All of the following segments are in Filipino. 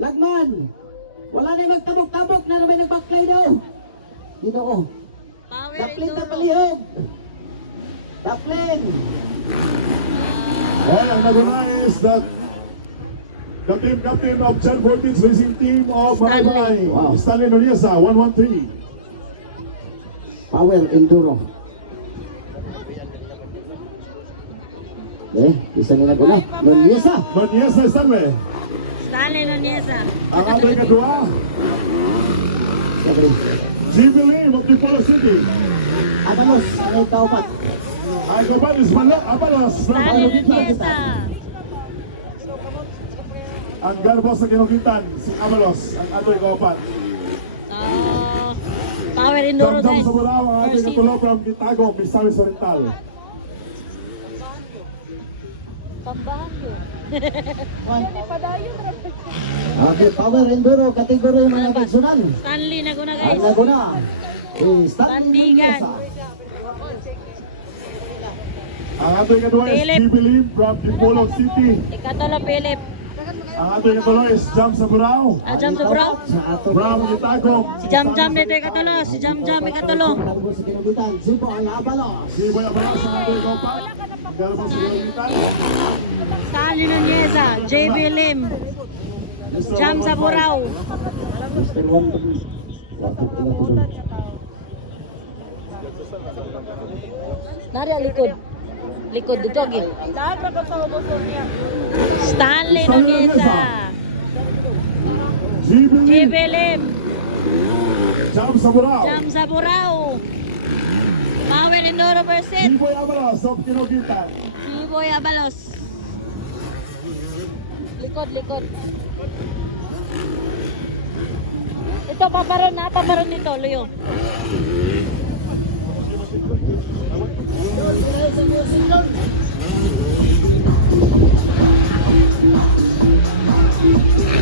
Lagman. Wala na magtabok-tabok na may nagbaklay daw. Dito ko. Power Daplin na Enduro. palihog. Daplin. And ang naguna is that the team captain of Jan 14's racing team of Maribay, Wow. Stanley Noriesa, 113. Power Enduro. Isa na naguna. Nonyesa. Noriesa Stanley. Stanley Noniesa. Ang ating kadua, Sabi. GB Lim of Dipolo City. Abanos. Ay kaupat. Ang kaban is Malak Abalas ng Stanley Kinugitan. Noniesa. Ang garbos sa Kinugitan, si Abalos, ang ating kaupat. Power Enduro Jam guys. sa Bulao, ang ating First seat. katulo from Kitago, Misamis Oriental. Pambahan yun. Okay, Power Enduro. Kategori mga personal. Stanley naguna Ang guys. naguna. Stanley Pandigan. Nonyesa. Ang ating kadua is Philip. GB Lim from Dipolo City. Ikatolo Philip. Ang ating katulo is Jam sa Bulao. Jam sa bro. Sa atong From Kitago. Si Jam Jam dito ikatolo. Si Jam Jam ikatolo. Garbos sa Kinugitan. Sipo ang Abanos. Si Boy Abalos, ang ating kaupat. Garbos sa Kinugitan. Stanley Noniesa. JB Lim. Jam sa Burao. Mr. Wonderful. Nari ang likod. Likod dito gi. Stanley Noniesa. GB JB Lim. Lim. Jam sa Bulao. Jam sa Burao. Power Enduro Si Persit. Boy Abalos of Kinugitan. Si Boy Abalos. Likod, likod. Ito, paparon na. Paparon dito, Luyo.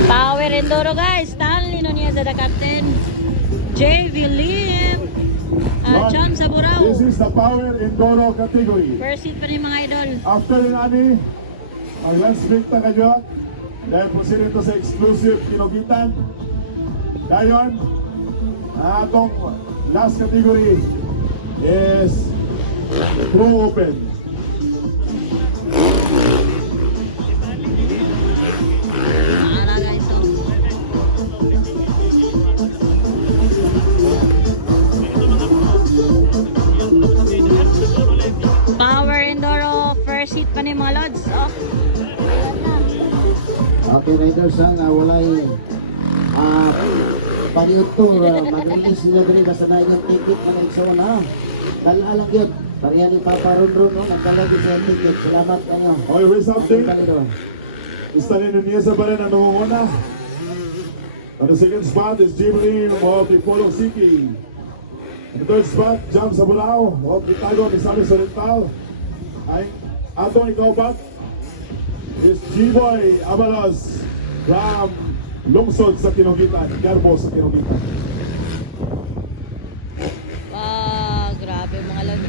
Power Enduro guys. Stanley Noniesa the captain. JV Lim. Jam sa Burao. This is the Power Enduro category. First seat pa rin mga idol. After nani, ang last week na kayo, dahil po sila ito sa exclusive Kinugitan. Dayon, ang atong last category is Pro Open. Para guys, oh. Power Enduro, first seat pa ni mga lods. Oh. Okay, riders ha, na walay paniut to, mag-release nila rin basta na yung ticket na nagsawa na. Dalalang yun, pariya ni Papa Ron, no? Nagkalagi sa ticket. Salamat kayo. Okay, race update. Kanino. Stanley Noniesa pa rin ang nangunguna. On the second spot is Jim Lim of Dipolo City. On the third spot, Jam sa Bulao of Kitago, Misamis Oriental. Ay atong ikaupat is G-Boy Abalos from Lungsod sa Kinugitan, Garbo sa Kinugitan. Grabe mga lods.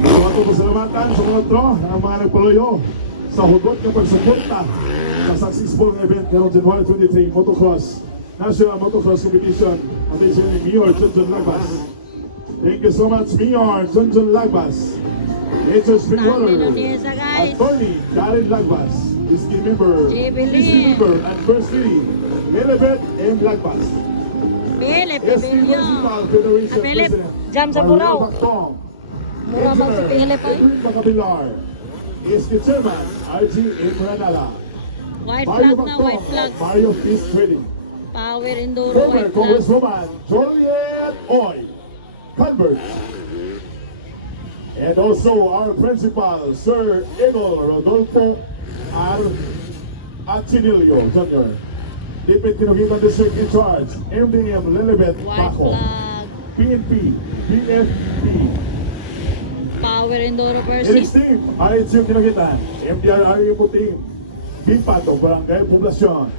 Mga pasalamatan sa mga tro ng mga nagpaluyo sa hugot ng pagsuporta sa successful event ngayong January 23 Motocross National Motocross Competition. Attention ni Mayor Junjun Lagbas. Thank you so much, Mayor Junjun Lagbas. Major Springwater, Stanley Noniesa guys. Attorney Karen Lagbas, Disney member, JB Disney Lim. member, and First Lady, Melibet M. Lagbas. Philip, SC Pepilio. Municipal Federation Philip, President, Jam sa Mario Burao. Bactong. Mura mag si Philip ay. Edwin Macapilar is the chairman, RG Imranala. White Mario flag na, white Bactong, flag. Mario Fish Trading. Power Enduro, Former white flag. Congresswoman Joliet Oy Calvert. And also our principal, Sir Eagle Rodolfo R. Achinilio Jr. Dipit Kinugitan District in charge, MDM Lilibet White Paco, flag. PNP, BFP, Power Enduro Felix versus Team, RHU Kinugitan, MDRRU po team, Bipato, Barangay Poblacion.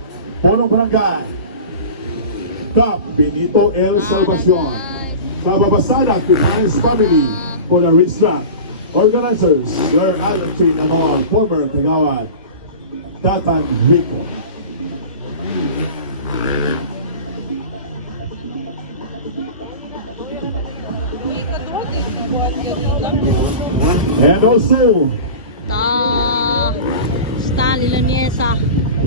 Punong Barangay. Cap Benito L. Salvacion. Kababasada Cristales Family for the racetrack. Organizers, your Alan T. Namor, former Kagawad, Tatan Rico. And also, Stanley Loniesa.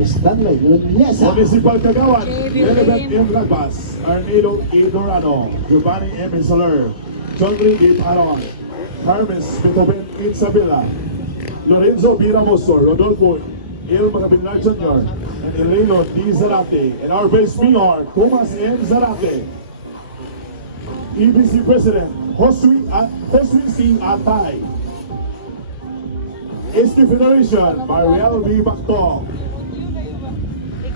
Stanley, yun niya sa Municipal Kagawad, JV Relevant Lim. M. Lagbas, Arnilo E. Dorano, Giovanni M. Soler, John Lee E. Parawan, Hermes Beethoven Isabela, Lorenzo B. Ramoso, Rodolfo Il Magabinar Jr., and Eleno D. Zarate, and our base mayor, Thomas M. Zarate, EBC President, Josue C. Atay, ST Federation, Mariel B. Bactong,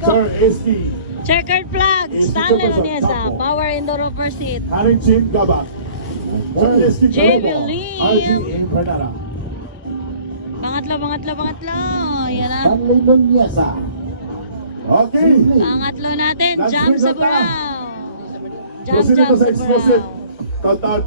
Sir ST, Checkered flag. Stanley Loniesa. Power Enduro Pursuit. Haring Chin Gabak, Sir ST JV Calobo, Lim. RGM Bernara. Pangatlo. Yan na. Stanley Loniesa. Okay, Pangatlo natin. That's Jam good sa na. Burao. Jam proceed ito sa sa exclusive Burao. countdown